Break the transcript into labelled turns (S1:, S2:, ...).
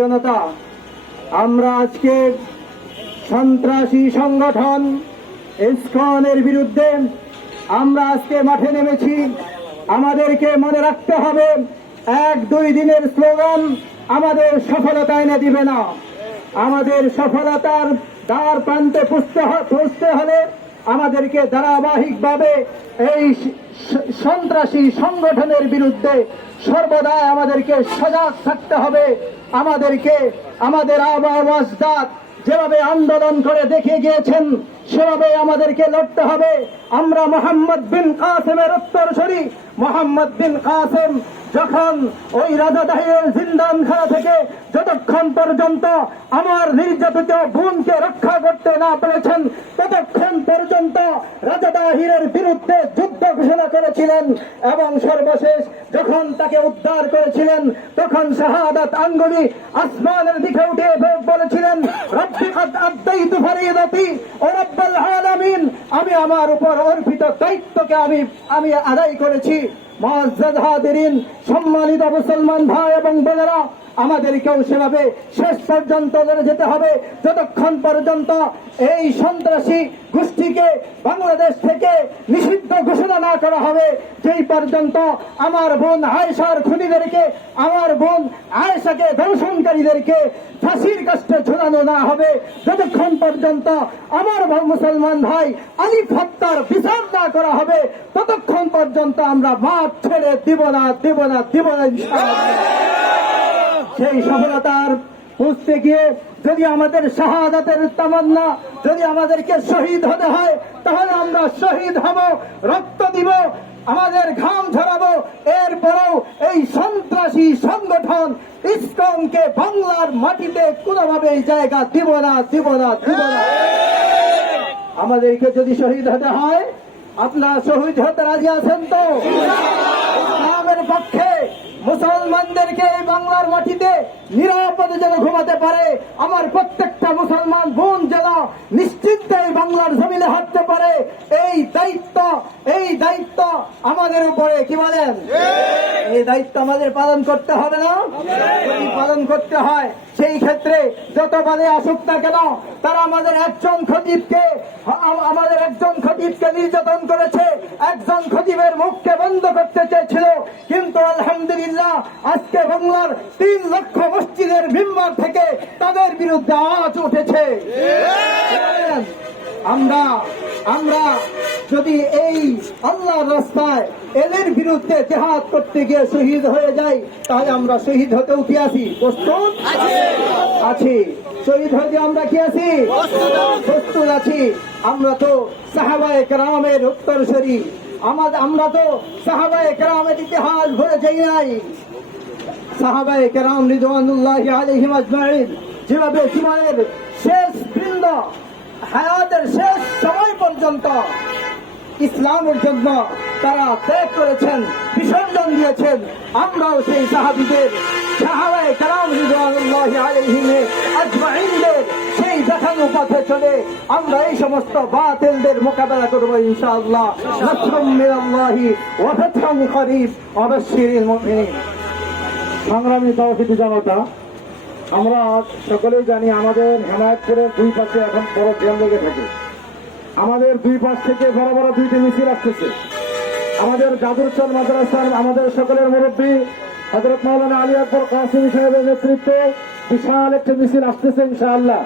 S1: জনতা, আমরা আজকে সন্ত্রাসী সংগঠন ইসকনের বিরুদ্ধে আমরা আজকে মাঠে নেমেছি। আমাদেরকে মনে রাখতে হবে, এক দুই দিনের স্লোগান আমাদের সফলতা এনে দিবে না। আমাদের সফলতার দ্বার প্রান্তে পুষতে হলে আমাদেরকে ধারাবাহিকভাবে এই সন্ত্রাসী সংগঠনের বিরুদ্ধে সর্বদা আমাদেরকে সজাগ থাকতে হবে। আমাদেরকে, আমাদের আবাসদাত যেভাবে আন্দোলন করে দেখে গিয়েছেন, সেভাবে আমাদেরকে লড়তে হবে। আমরা মোহাম্মদ বিন কাসেমের উত্তরসরি। মোহাম্মদ বিন কাসেম যখন ওই রাজা জিন্দান জিন্দানখানা থেকে যতক্ষণ পর্যন্ত আমার নির্যাতিত বোনকে রক্ষা করতে না পেরেছেন পর্যন্ত রাজা দাহিরের বিরুদ্ধে যুদ্ধ ঘোষণা করেছিলেন এবং সর্বশেষ যখন তাকে উদ্ধার করেছিলেন, তখন শাহাদাত আঙ্গুলি আসমানের দিকে উঠে বলেছিলেন আমি আমার উপর অর্পিত দায়িত্বকে আমি আমি আদায় করেছি। সম্মানিত মুসলমান ভাই এবং বোনেরা আমাদেরকেও সেভাবে শেষ পর্যন্ত লড়ে যেতে হবে যতক্ষণ পর্যন্ত এই সন্ত্রাসী গোষ্ঠীকে বাংলাদেশ থেকে নিষিদ্ধ ঘোষণা না করা হবে, যেই পর্যন্ত আমার বোন আয়েশার খুনিদেরকে, আমার বোন আয়েশাকে ধর্ষণকারীদেরকে ফাঁসির কাছে ঝুলানো না হবে যতক্ষণ পর্যন্ত আমার মুসলমান ভাই আলিফ হত্যার বিচার না করা হবে, ততক্ষণ পর্যন্ত আমরা মাঠ ছেড়ে দিব না দিব না দিব না। সেই সফলতার পৌঁছতে গিয়ে যদি আমাদের শাহাদাতের তামান্না যদি আমাদেরকে শহীদ হতে হয়, তাহলে আমরা শহীদ হব, রক্ত দিব, আমাদের ঘাম ঝরাবো। এরপরেও এই সন্ত্রাসী সংগঠন ইসকনকে বাংলার মাটিতে কোনোভাবে এই জায়গা দিব না দিব না দিব না। আমাদেরকে যদি শহীদ হতে হয়, আপনার শহীদ হতে রাজি আছেন তো? ইসলামের পক্ষে মুসলমানদেরকে এই বাংলার মাটিতে নিরাপদে যেন ঘুমাতে পারে আমার প্রত্যেকটা মুসলমান বোন যেন নিশ্চিন্তে এই বাংলার জমিনে হাঁটতে পারে এই দায়িত্ব এই দায়িত্ব আমাদের উপরে কি বলেন? এই দায়িত্ব আমাদের পালন করতে হবে না? যদি পালন করতে হয় সেই ক্ষেত্রে যত বাদে আসুক না কেন তারা আমাদের একজন খতিবকে আমাদের একজন খতিবকে নির্যাতন করেছে একজন খতিবের মুখকে বন্ধ করতে চেয়েছিল। কিন্তু আলহামদুলিল্লাহ আজকে বাংলার তিন লক্ষ মসজিদের মেম্বার থেকে তাদের বিরুদ্ধে আওয়াজ উঠেছে। আমরা আমরা যদি এই আল্লাহর রাস্তায় এদের বিরুদ্ধে জেহাদ করতে গিয়ে শহীদ হয়ে যাই তাহলে আমরা শহীদ হতে উঠে আসি। প্রস্তুত? আছি। শহীদ হতে আমরা কি আছি? প্রস্তুত আছি। আমরা তো সাহাবায়ে কেরামের উত্তরসরি। আমরা তো সাহাবায়ে কেরামের ইতিহাস ভরে যাই নাই। সাহাবায়ে কেরাম রিদওয়ানুল্লাহ আলাইহিম আজমাইন যেভাবে জীবনের শেষ বৃন্দ, হায়াতের শেষ সময় পর্যন্ত ইসলামের জন্য তারা ত্যাগ করেছেন বিসর্জন দিয়েছেন, আমরাও সেই সাহাবিদের, সাহাবায়ে কেরাম আজমাইনদের সেই দেখানো চলে আমরা এই সমস্ত বাতিলদের মোকাবেলা করব ইনশাআল্লাহ।
S2: সংগ্রামী জনতা, আমরা সকলেই জানি আমাদের হেমায়তপুরের দুই পাশে এখন বড় লেগে থাকে। আমাদের দুই পাশ থেকে বড় বড় দুইটি মিছিল আসতেছে। আমাদের গাজরচল মাদ্রাসার আমাদের সকলের মুরব্বী হজরত মৌলানা আলী আকবর কাসিম সাহেবের নেতৃত্বে বিশাল একটি মিছিল আসতেছে ইনশাআল্লাহ।